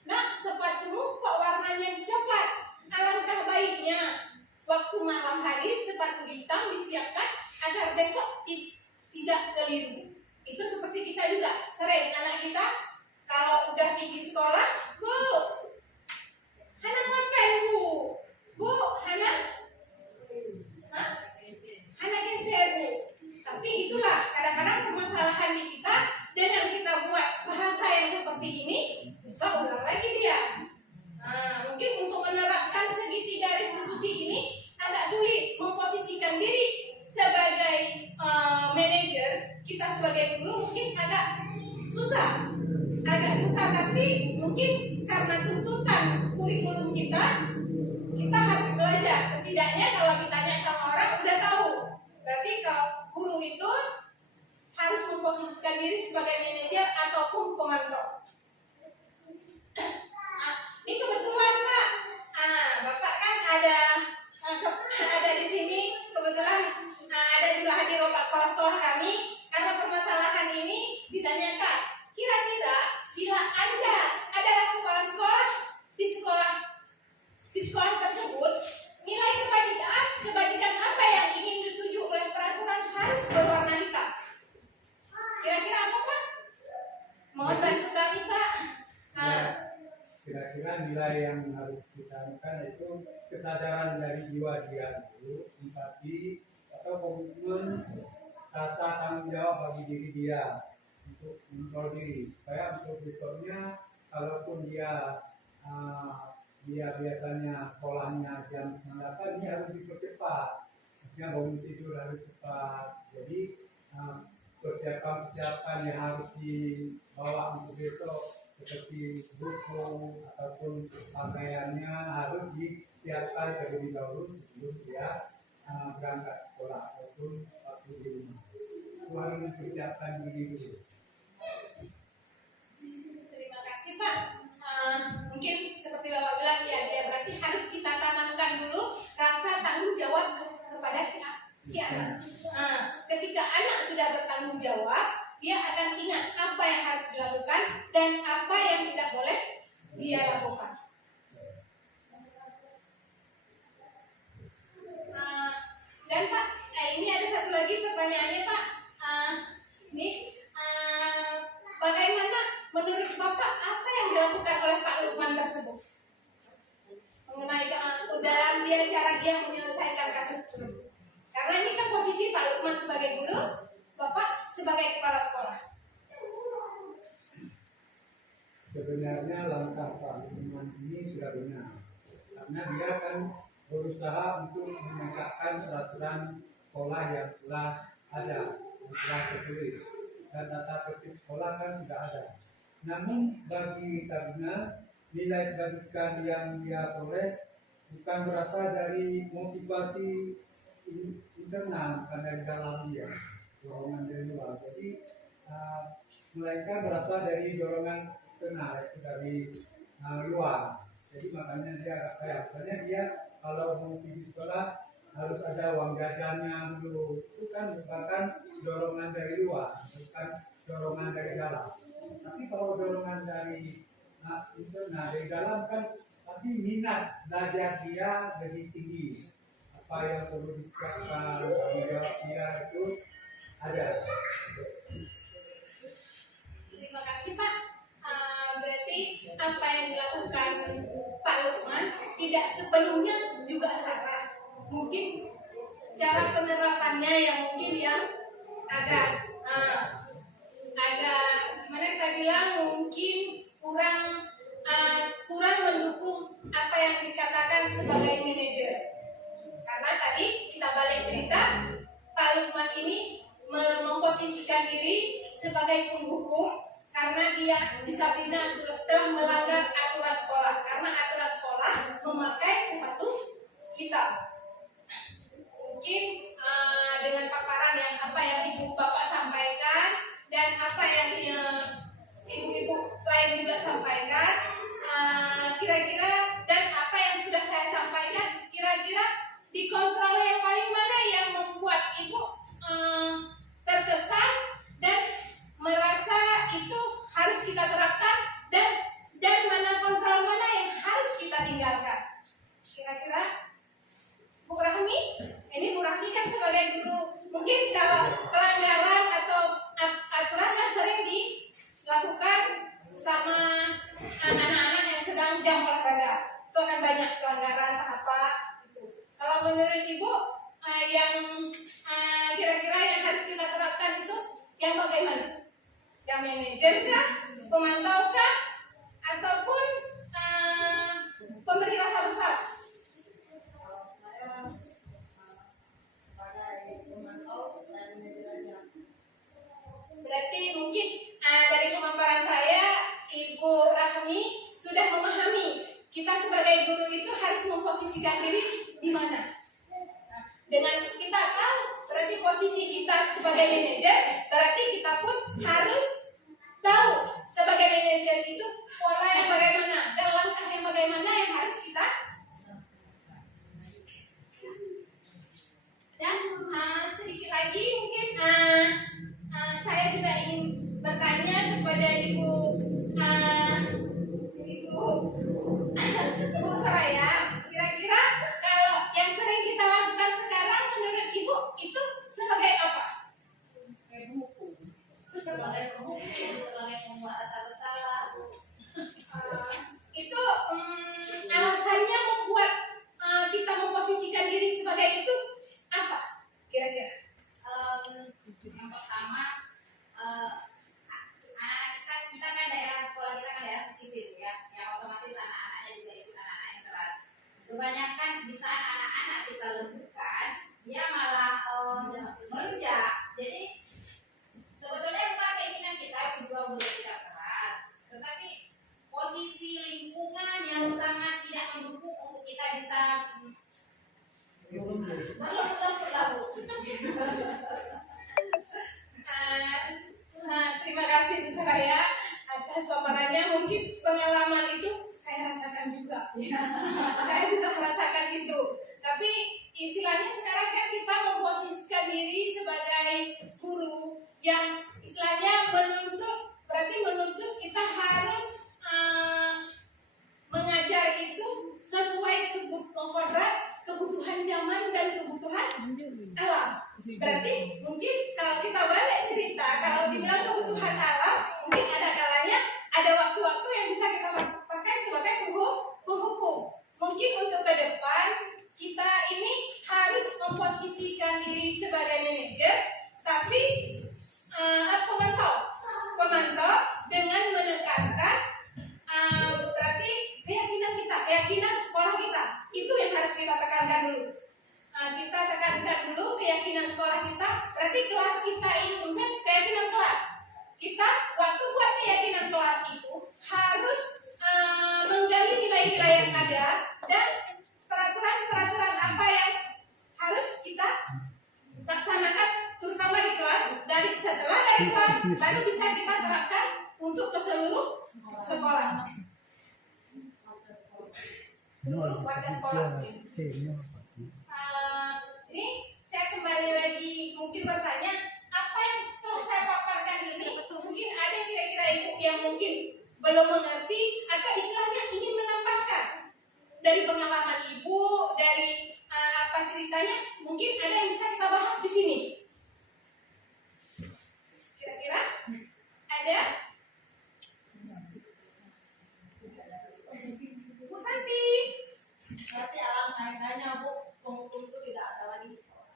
Nah, sepatumu kok warnanya coklat? Alangkah baiknya waktu malam hari sepatu hitam disiapkan agar besok tidak keliru. Itu seperti kita juga sering anak kita kalau udah pergi sekolah, Bu, Hana pulpen Bu, Hana geser Bu. Tapi itulah kadang-kadang permasalahan di kita dengan kita buat bahasa yang seperti ini, besok ulang lagi dia. Mungkin untuk menerapkan segitiga restitusi ini agak sulit memposisikan diri sebagai manajer. Kita Berarti kalau guru itu harus memposisikan diri sebagai manajer ataupun pemantau. Ini kebetulan Pak, Bapak kan ada di sini, kebetulan ada juga hadir Bapak kepala sekolah kami. Karena permasalahan ini ditanyakan, kira-kira bila Anda adalah kepala sekolah di sekolah tersebut, nilai kebajikan apa yang ingin dituju oleh peraturan harus berwarna hitam. Kira-kira apa Pak? Mohon bantu kami Pak. Kira-kira nilai yang harus kita lakukan itu kesadaran dari jiwa dia dulu, empati atau komitmen, rasa tanggung jawab bagi diri dia untuk mengontrol diri, supaya untuk besoknya kalaupun dia biasanya sekolahnya jam 8, dia harus dipercepat, maksudnya bangun tidur harus cepat. Jadi persiapan yang harus dibawa untuk besok seperti buku ataupun pakaiannya harus disiapkan terlebih dahulu sebelum dia berangkat sekolah ataupun waktu di rumah. Itu harus dipersiapkan diri dulu. Terima kasih Pak. Mungkin seperti Bapak bilang ya berarti harus kita tanamkan dulu rasa tanggung jawab kepada si anak. Ketika anak sudah bertanggung jawab, dia akan ingat apa yang harus dilakukan dan apa yang tidak boleh dia lakukan. Dan Pak, ini ada satu lagi pertanyaannya Pak. Bagaimana menurut Bapak apa yang dilakukan oleh Pak Lukman tersebut mengenai dalam cara dia menyelesaikan kasus tersebut? Karena ini kan posisi Pak Lukman sebagai guru, Bapak sebagai kepala sekolah. Sebenarnya langkah Pak Lukman ini sudah benar, karena dia kan berusaha untuk menegakkan peraturan sekolah yang telah ada, yang telah tertulis, dan tata tertib sekolah kan sudah ada. Namun bagi Sabina, nilai kebajikan yang dia peroleh bukan berasal dari motivasi internal, bukan dari dalam dia, dorongan dari luar. Jadi melainkan berasal dari dorongan internal, itu dari luar. Jadi makanya dia agak kaya. Misalnya dia kalau mau pergi sekolah harus ada uang jajannya dulu. Itu kan merupakan dorongan dari luar, bukan dorongan dari dalam. Tapi kalau dorongan dari internal, dari dalam kan tapi minat belajar dia lebih tinggi. Apa yang perlu disiapkan, tanggung jawab dia itu ada. Terima kasih Pak. Berarti apa yang dilakukan Pak Lukman tidak sepenuhnya juga salah. Mungkin cara penerapannya yang mungkin yang agak gimana kita bilang mungkin kurang mendukung apa yang dikatakan sebagai manajer. Karena tadi kita balik cerita, Pak Lukman ini memposisikan diri sebagai penghukum karena dia si Sabrina telah melanggar aturan sekolah, karena aturan sekolah memakai sepatu hitam. Mungkin dengan paparan yang apa yang ibu bapak sampaikan dan apa yang ibu-ibu lain juga sampaikan, kira-kira dan apa yang sudah saya sampaikan, kira-kira dikontrol yang paling mana yang membuat ibu terkesan dan merasa itu harus kita terapkan dan mana kontrol mana yang harus kita tinggalkan. Kira-kira Bu Rahmi, ini Bu Rahmi kan sebagai guru, mungkin kalau pelanggaran atau aturan yang sering dilakukan sama anak-anak yang sedang jam olahraga, itu akan banyak pelanggaran apa itu. Kalau menurut Ibu yang kira-kira yang harus kita terapkan itu yang bagaimana? Yang manajer kah, pemantau kah, ataupun pemberi rasa bersalah? Berarti mungkin dari pemaparan saya, Ibu Rahmi sudah memahami kita sebagai guru itu harus memposisikan diri di mana. Dengan kita tahu berarti posisi kita sebagai manajer, berarti kita pun harus tahu sebagai manajer itu pola yang bagaimana dan langkah yang bagaimana yang harus kita. Dan sedikit lagi mungkin saya juga ingin bertanya kepada Ibu Soraya, kira-kira kalau yang sering kita lakukan sekarang menurut Ibu itu sebagai apa? Sebagai penghukum, sebagai pembuat asal bersalah. Itu alasannya membuat kita memposisikan diri sebagai itu apa? Kira-kira? Yang pertama, anak-anak kita kan daerah sekolah kita kan daerah pesisir ya, yang otomatis anak-anaknya juga itu anak-anak yang keras. Kebanyakan di saat anak-anak kita lembukan, dia malah melunjak. Jadi sebetulnya bukan keinginan kita untuk tidak keras, tetapi posisi lingkungan yang sangat tidak mendukung untuk kita bisa terima kasih Bu Soraya atas paparannya. Mungkin pengalaman itu saya rasakan juga. Saya juga merasakan itu. Tapi istilahnya sekarang kan kita memposisikan diri sebagai guru yang istilahnya berarti menuntut kita harus mengajar itu sesuai kebutuhan zaman dan kebutuhan alam. Berarti mungkin kalau kita balik cerita, kalau dibilang kebutuhan alam, mungkin ada kalanya ada waktu-waktu yang bisa kita pakai sebagai penghukum. Mungkin untuk ke depan kita ini harus memposisikan diri sebagai manajer, tapi pemantau dengan menekankan berarti keyakinan sekolah kita itu yang harus kita tekankan dulu. Kita tekankan dulu keyakinan sekolah kita, berarti kelas kita ini misalnya keyakinan kelas kita waktu buat keyakinan kelas itu harus menggali nilai-nilai yang ada dan peraturan-peraturan apa yang harus kita laksanakan terutama di kelas. Dari kelas baru bisa kita terapkan untuk ke seluruh sekolah, seluruh warga sekolah. Ini saya kembali lagi mungkin bertanya, apa yang setelah saya paparkan ini mungkin ada kira-kira ibu yang mungkin belum mengerti atau istilahnya ingin menambahkan dari pengalaman ibu, dari apa ceritanya, mungkin ada yang bisa kita bahas di sini. Kira-kira ada? Bu Santi. berarti alam kaitannya Bu, penghukum itu tidak ada lagi di sekolah.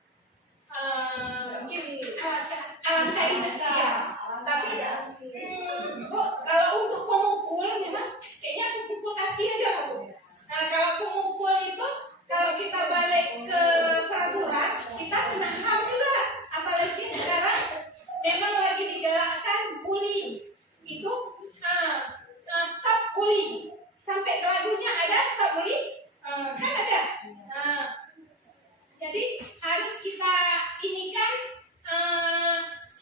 Mungkin alangkah ini ya. Tapi Bu, kalau untuk pemukul memang kayaknya pemukul kasih aja Bu. Nah kalau pemukul itu kalau kita balik ke peraturan kita kena HAM juga. Apalagi sekarang memang lagi digalakkan bullying. Itu stop bullying. Sampai lagunya ada stop bullying. Kan ada. Jadi harus kita inikan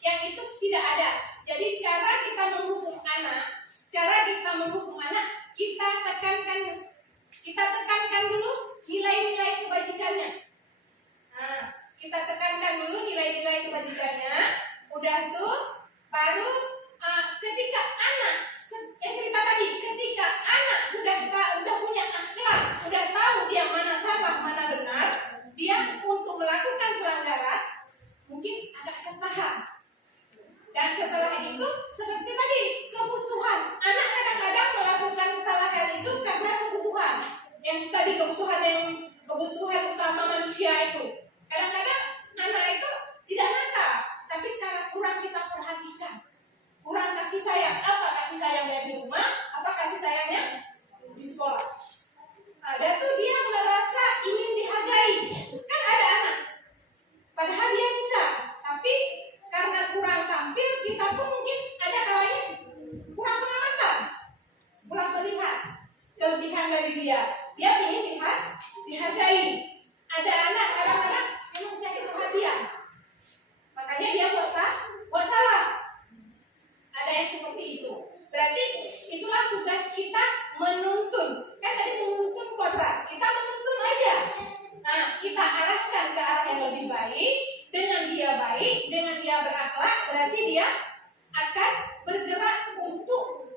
yang itu tidak ada. Jadi cara kita menghukum anak, kita tekankan dulu nilai-nilai kebajikannya. Kita tekankan dulu nilai-nilai kebajikannya. Udah tuh baru ketika anak yang cerita tadi, ketika anak sudah punya akhlak, udah tahu dia mana salah, mana benar, dia untuk melakukan pelanggaran mungkin agak tertahan. Dan setelah itu seperti tadi kebutuhan anak kadang-kadang melakukan kesalahan itu karena kebutuhan yang tadi kebutuhan utama manusia itu. Kadang-kadang anak itu tidak nakal, tapi karena kurang kita perhatikan, kurang kasih sayang. Apa kasih sayangnya di rumah? Apa kasih sayangnya di sekolah? Ada tuh dia merasa ingin dihargai. Kan ada anak, padahal dia bisa, tapi karena kurang tampil, kita pun mungkin ada kalanya kurang pengamatan, kurang melihat kelebihan dari dia. Dia ingin dihargai. Ada anak kadang-kadang memang cari perhatian, dia puasalah. Ada yang seperti itu. Berarti itulah tugas kita menuntun. Kan tadi menuntun kodrat. Kita menuntun aja. Nah, kita arahkan ke arah yang lebih baik. Dengan dia baik, dengan dia berakhlak, berarti dia akan bergerak untuk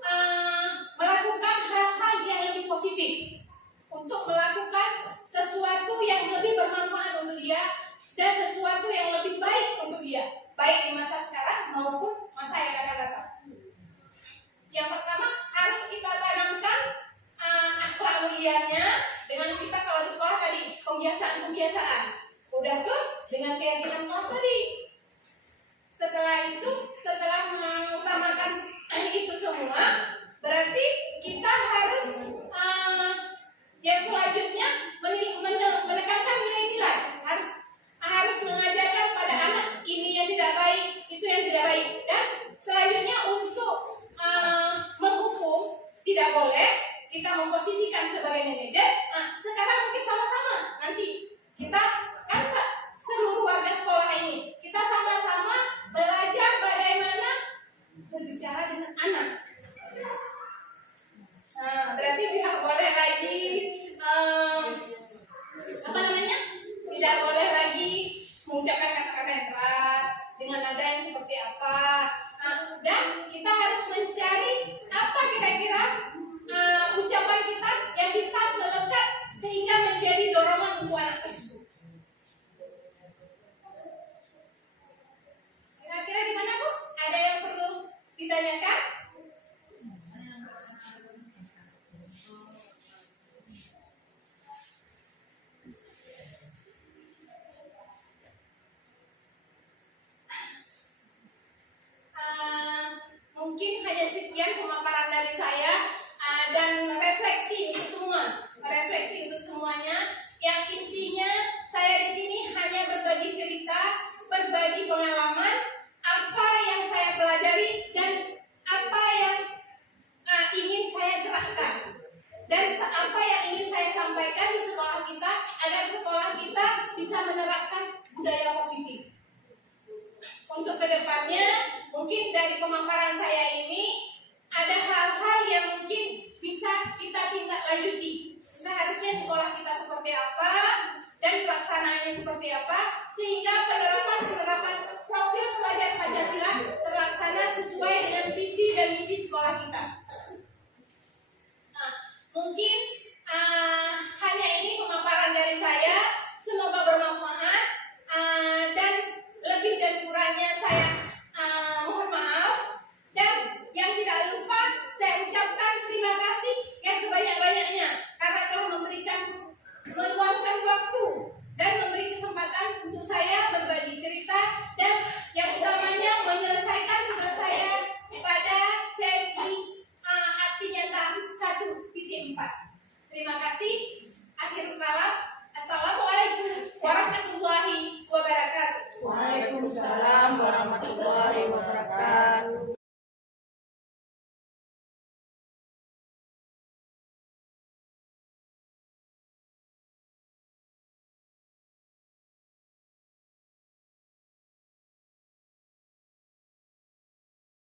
melakukan hal-hal yang lebih positif. Untuk melakukan sesuatu yang lebih bermanfaat untuk dia dan sesuatu yang lebih baik untuk dia, baik di masa sekarang maupun masa yang akan datang. Yang pertama harus kita tanamkan akhlak mulianya dengan kita kalau di sekolah tadi kebiasaan. Udah tuh dengan keyakinan kelas tadi. Setelah itu, setelah mengutamakan itu semua, berarti kita harus yang selanjutnya menekankan nilai-nilai. Harus mengajarkan pada anak ini yang tidak baik, itu yang tidak baik. Dan selanjutnya untuk menghukum tidak boleh. Kita memposisikan sebagai manajer. Nah, sekarang mungkin sama-sama nanti kita kan seluruh warga sekolah ini kita sama-sama belajar bagaimana berbicara dengan anak. Nah, berarti tidak boleh lagi tidak boleh lagi mengucapkan kata-kata yang keras dengan nada yang seperti apa. Nah, dan kita harus mencari apa kira-kira ucapan kita yang bisa melekat sehingga menjadi dorongan untuk anak tersebut. Kira-kira gimana Bu? Ada yang perlu ditanyakan? Mungkin hanya sekian pemaparan dari saya dan refleksi untuk semuanya. Yang intinya saya di sini hanya berbagi cerita, berbagi pengalaman, apa yang saya pelajari dan apa yang ingin saya gerakkan dan apa yang ingin saya sampaikan di sekolah kita agar sekolah kita bisa menerapkan budaya positif. Untuk kedepannya, mungkin dari pemaparan saya ini ada hal-hal yang mungkin bisa kita tindak lanjuti. Seharusnya sekolah kita seperti apa dan pelaksanaannya seperti apa sehingga penerapan profil pelajar Pancasila terlaksana sesuai dengan visi dan misi sekolah kita. Nah, mungkin hanya ini pemaparan dari saya. Semoga bermanfaat dan lebih dan kurangnya saya mohon maaf. Dan yang tidak lupa saya ucapkan terima kasih yang sebanyak-banyaknya karena telah meluangkan waktu dan memberi kesempatan untuk saya berbagi cerita dan yang utamanya menyelesaikan tugas saya pada sesi aksi nyata 1.4. Terima kasih. Akhirul kalam. Assalamualaikum warahmatullahi wabarakatuh. Waalaikumsalam warahmatullahi wabarakatuh.